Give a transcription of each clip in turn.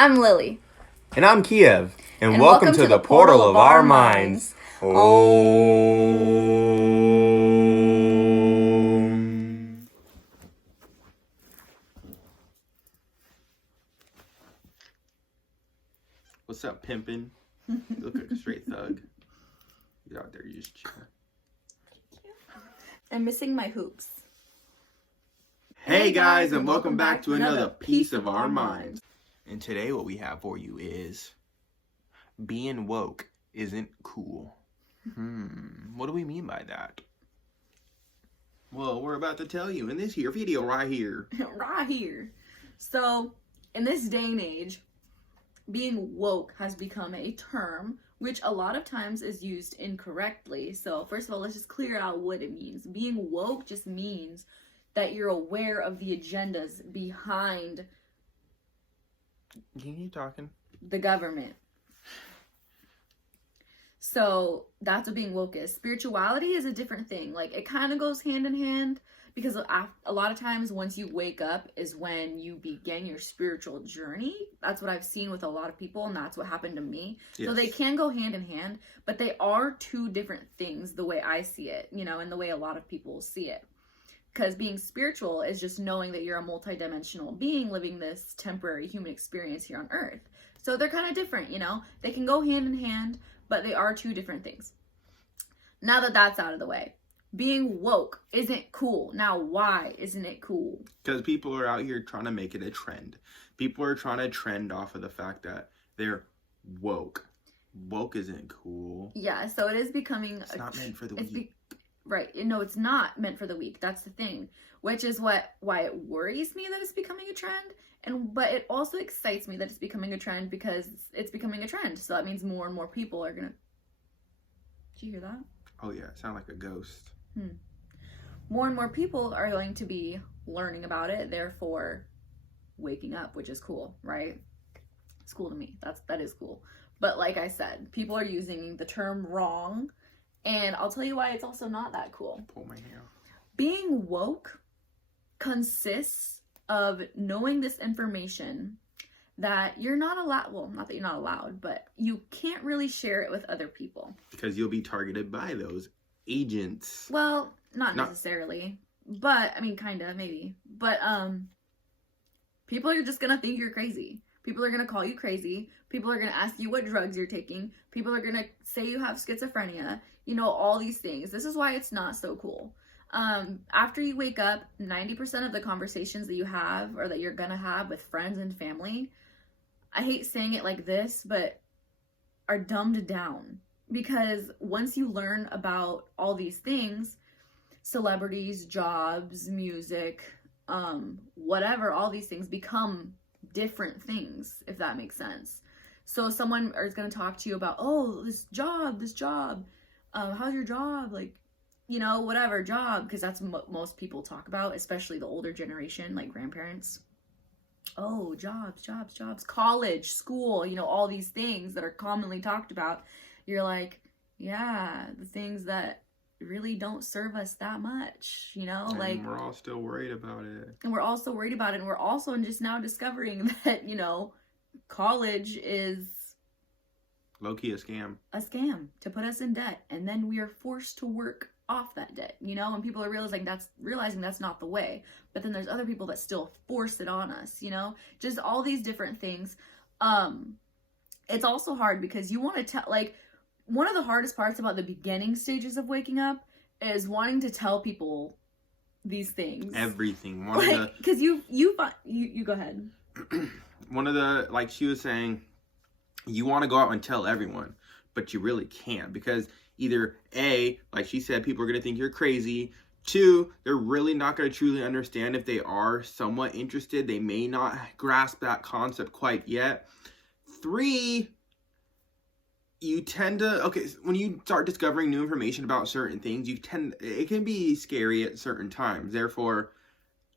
I'm Lily. And I'm Kiev. And, welcome welcome to to the the portal portal of of our our minds. Om. What's up, pimpin'? You look like a straight thug. You're out there, you just chilling. I'm missing my hoops. Hey guys, and welcome back to another piece of our minds. And today what we have for you is being woke isn't cool. What do we mean by that? Well, we're about to tell you in this here video right here. Right here. So, in this day and age, being woke has become a term which a lot of times is used incorrectly. So, first of all, let's just clear out what it means. Being woke just means that you're aware of the agendas behind Can you talking? the government. So that's what being woke is. Spirituality is a different thing. Like, it kind of goes hand in hand, because a lot of times once you wake up is when you begin your spiritual journey. That's what I've seen with a lot of people, and that's what happened to me. Yes. So they can go hand in hand, but they are two different things the way I see it, and the way a lot of people see it. Because being spiritual is just knowing that you're a multidimensional being living this temporary human experience here on Earth. So they're kind of different, They can go hand in hand, but they are two different things. Now that that's out of the way, being woke isn't cool. Now, why isn't it cool? Because people are out here trying to make it a trend. People are trying to trend off of the fact that they're woke. Woke isn't cool. Yeah, so it is becoming... It's not meant for the weak. Right. No, it's not meant for the weak. That's the thing. Which is why it worries me that it's becoming a trend. But it also excites me that it's becoming a trend, because it's becoming a trend. So that means more and more people are gonna... Did you hear that? Oh yeah, it sounded like a ghost. More and more people are going to be learning about it, therefore waking up, which is cool, right? It's cool to me. That is cool. But like I said, people are using the term wrong, and I'll tell you why it's also not that cool. Pull my hair. Being woke consists of knowing this information that you're not allowed, well, not that you're not allowed, but you can't really share it with other people. Because you'll be targeted by those agents. Well, not necessarily, but, I mean, kind of, maybe. But, people are just gonna think you're crazy. People are gonna call you crazy. People are gonna ask you what drugs you're taking. People are gonna say you have schizophrenia. All these things. This is why it's not so cool. After you wake up, 90% of the conversations that you have, or that you're gonna have with friends and family, I hate saying it like this, but are dumbed down. Because once you learn about all these things, celebrities, jobs, music, whatever, all these things become different things, if that makes sense. So someone is going to talk to you about, oh, this job, how's your job? Like, whatever job, because that's what most people talk about, especially the older generation, like grandparents. Oh, jobs, college, school, all these things that are commonly talked about. You're like, yeah, the things that really don't serve us that much, And like, we're all still worried about it. And we're also worried about it. And we're also just now discovering that, college is low-key a scam. A scam to put us in debt. And then we are forced to work off that debt, and people are realizing that's not the way. But then there's other people that still force it on us, just all these different things. It's also hard because you want to tell, like, one of the hardest parts about the beginning stages of waking up is wanting to tell people these things. Everything. Because you go ahead. One of the, like she was saying, you want to go out and tell everyone, but you really can't, because either A, like she said, people are going to think you're crazy. 2, they're really not going to truly understand. If they are somewhat interested, they may not grasp that concept quite yet. 3, you tend to, when you start discovering new information about certain things, it can be scary at certain times. Therefore,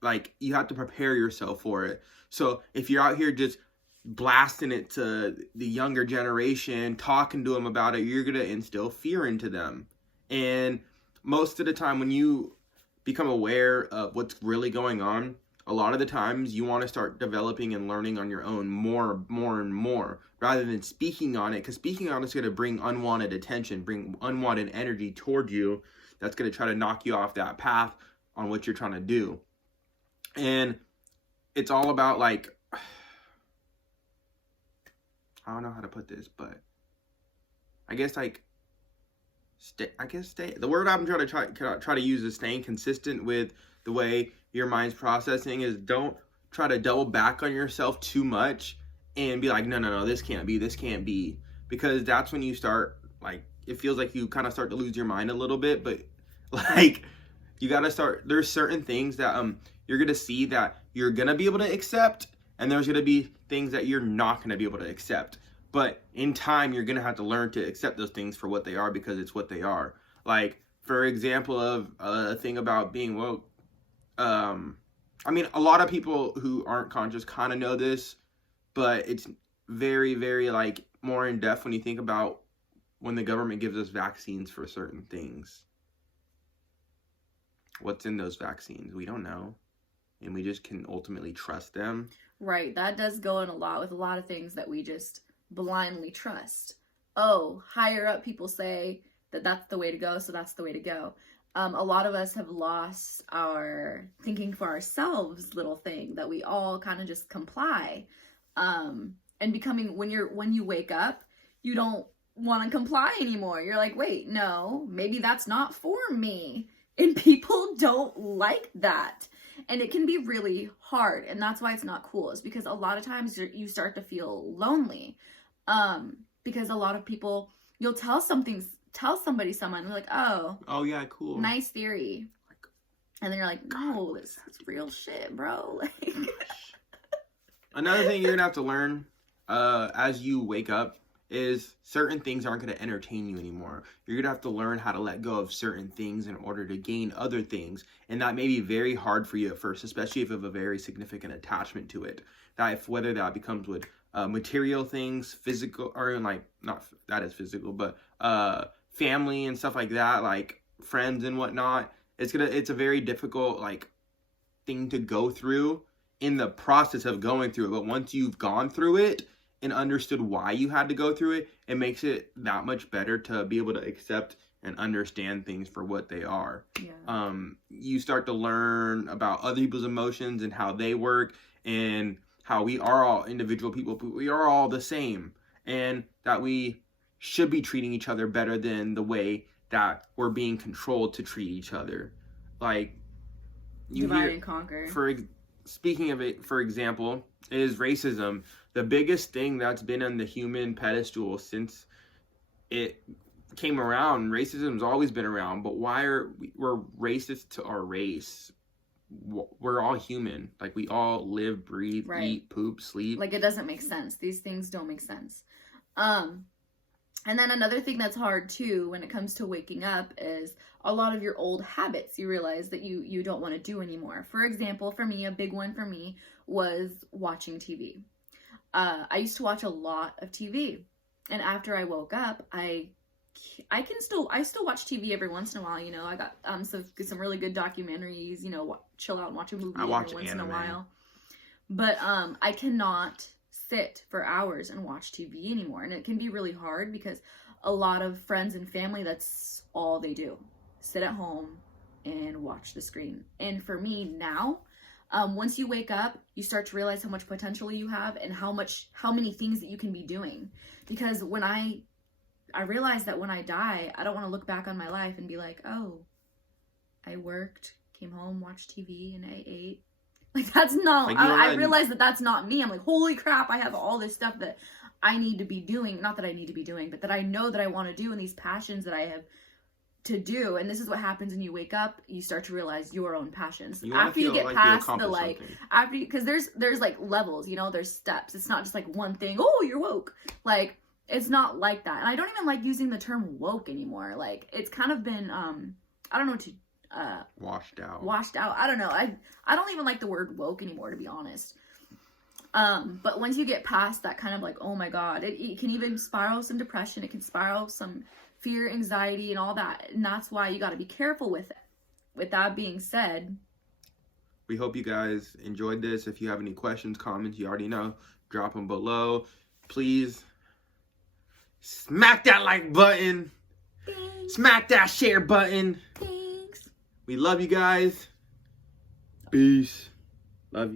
like, you have to prepare yourself for it. So if you're out here just blasting it to the younger generation, talking to them about it, you're going to instill fear into them. And most of the time when you become aware of what's really going on, a lot of the times you want to start developing and learning on your own more and more rather than speaking on it, because speaking on it's going to bring unwanted attention, bring unwanted energy toward you that's going to try to knock you off that path on what you're trying to do. And it's all about like, I don't know how to put this, but I guess like stay. The word I'm trying to try to use is staying consistent with the way your mind's processing is. Don't try to double back on yourself too much and be like, no, this can't be, because that's when you start, like, it feels like you kind of start to lose your mind a little bit. But like, you got to start, there's certain things that you're going to see that you're going to be able to accept, and there's going to be things that you're not going to be able to accept. But in time, you're going to have to learn to accept those things for what they are, because it's what they are. Like, for example, of a thing about being woke. I mean, a lot of people who aren't conscious kind of know this, but it's very, very, like, more in depth when you think about when the government gives us vaccines for certain things. What's in those vaccines? We don't know. And we just can ultimately trust them. Right. That does go in a lot with a lot of things that we just blindly trust. Oh, higher up people say that that's the way to go, so that's the way to go. A lot of us have lost our thinking for ourselves little thing that we all kind of just comply. And becoming, when you wake up, you don't want to comply anymore. You're like, wait, no, maybe that's not for me. And people don't like that. And it can be really hard. And that's why it's not cool, is because a lot of times you start to feel lonely. Because a lot of people, you'll tell somebody, they're like, oh yeah, cool, nice theory. And then you're like, no, that's real shit, bro. Like, another thing you're going to have to learn as you wake up is certain things aren't going to entertain you anymore. You're going to have to learn how to let go of certain things in order to gain other things. And that may be very hard for you at first, especially if you have a very significant attachment to it. Whether that becomes with material things, physical, or like, not that is physical, but family and stuff like that, like friends and whatnot. It's a very difficult, like, thing to go through in the process of going through it. But once you've gone through it and understood why you had to go through it, it makes it that much better to be able to accept and understand things for what they are. yeah. You start to learn about other people's emotions and how they work, and how we are all individual people, but we are all the same, and that we should be treating each other better than the way that we're being controlled to treat each other. Like, you divide hear, and conquer. Speaking of it, for example, is racism. The biggest thing that's been on the human pedestal since it came around. Racism's always been around, but why we're racist to our race? We're all human. Like, we all live, breathe, right. Eat, poop, sleep. Like, it doesn't make sense. These things don't make sense. And then another thing that's hard too when it comes to waking up is a lot of your old habits you realize that you don't want to do anymore. For example, for me, a big one for me was watching TV. I used to watch a lot of TV, and after I woke up, I still watch TV every once in a while. You know, I got some really good documentaries. You know, chill out and watch a movie every once in a while. But I cannot sit for hours and watch TV anymore, and it can be really hard because a lot of friends and family, that's all they do, sit at home and watch the screen. And for me now, once you wake up, you start to realize how much potential you have and how many things that you can be doing. Because when I realized that when I die, I don't want to look back on my life and be like, oh, I worked, came home, watched TV, and I ate. Like, that's not, like, I realized that that's not me. I'm like, holy crap, I have all this stuff that I need to be doing. Not that I need to be doing, but that I know that I want to do, and these passions that I have to do. And this is what happens when you wake up. You start to realize your own passions. After you get past the, like, because there's like levels, you know, there's steps. It's not just like one thing, oh, you're woke. Like, it's not like that. And I don't even like using the term woke anymore. Like, it's kind of been, I don't know, washed out. I don't know. I don't even like the word woke anymore, to be honest. But once you get past that kind of like, oh my God, it can even spiral some depression. It can spiral some fear, anxiety, and all that. And that's why you got to be careful with it. With that being said, We hope you guys enjoyed this. If you have any questions, comments, you already know, drop them below. Please smack that like button. Thanks. Smack that share button. Thanks. We love you guys. Peace. Love you.